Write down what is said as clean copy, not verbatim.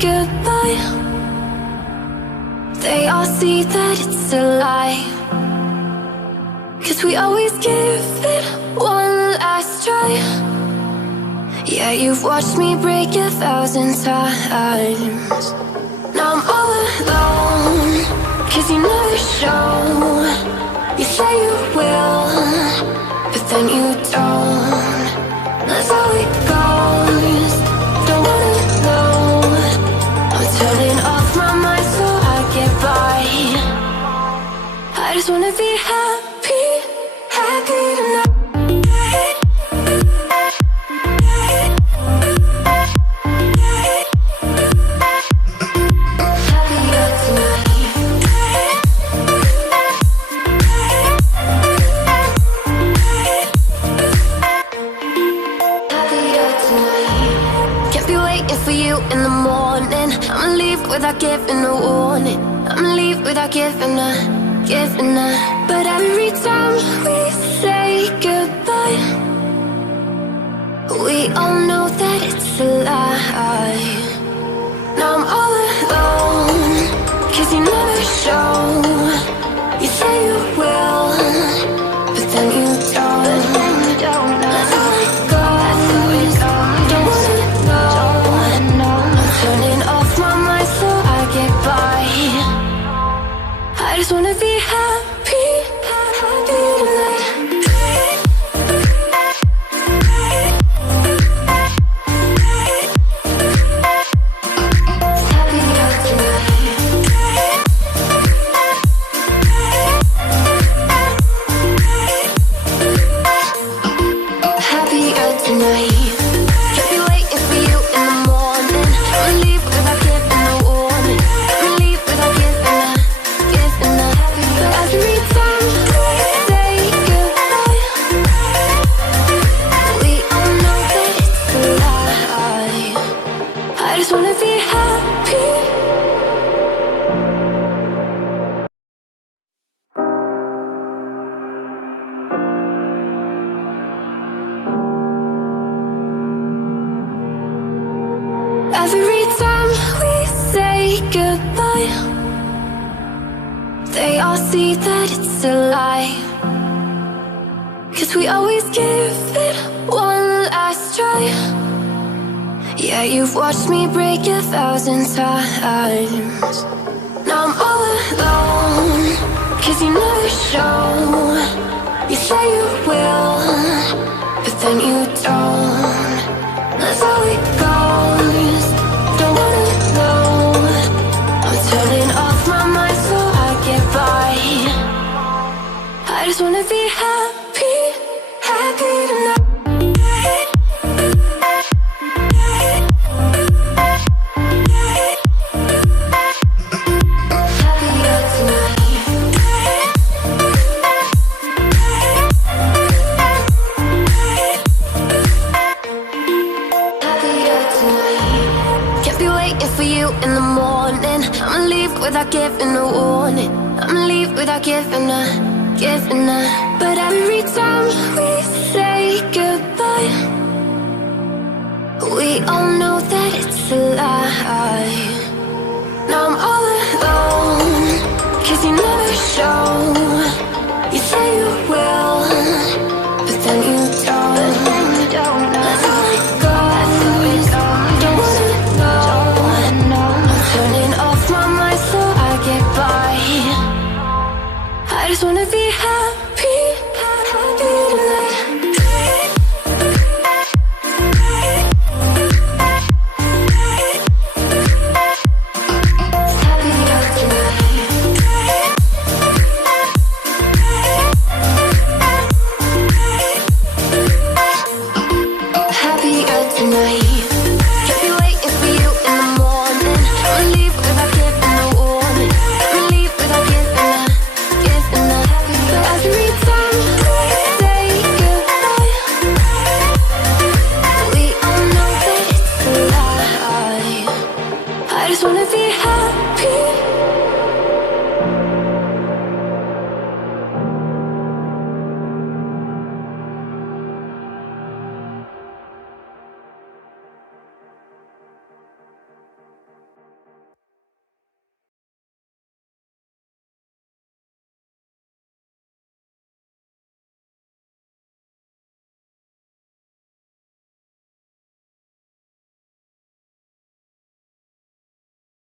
goodbye, they all see that it's a lie. 'Cause we always give it one last try. Yeah, you've watched me break 1,000 times. Now I'm all alone, 'cause you never show. You say you will, but then you don't. That's how it goes. Don't wanna know. I'm turning off my mind so I get by. I just wanna be happy, happy tonight. In the morning, I'ma leave without giving a warning. I'ma leave without giving a. But every time we say goodbye, we all know that it's a lie. Now I'm all alone, 'cause you never show. You say you will, but then you don't. That's how it goes. Don't wanna know. Turning off my mind so I get by. I just wanna be happy, happy tonight. Happier tonight. Every time we say goodbye, they all see that it's a lie. 'Cause we always give it one last try. Yeah, you've watched me break 1,000 times. Now I'm all alone, 'cause you never show. You say you will, but then you don't. That's how it goes. Don't wanna know. I'm turning off my mind so I get by. I just wanna be happy, happy tonight. In the morning, I'ma leave without giving a warning. I'ma leave without giving a. But every time we say goodbye, we all know that it's a lie. Now I'm all alone, 'cause you never show. You say you will,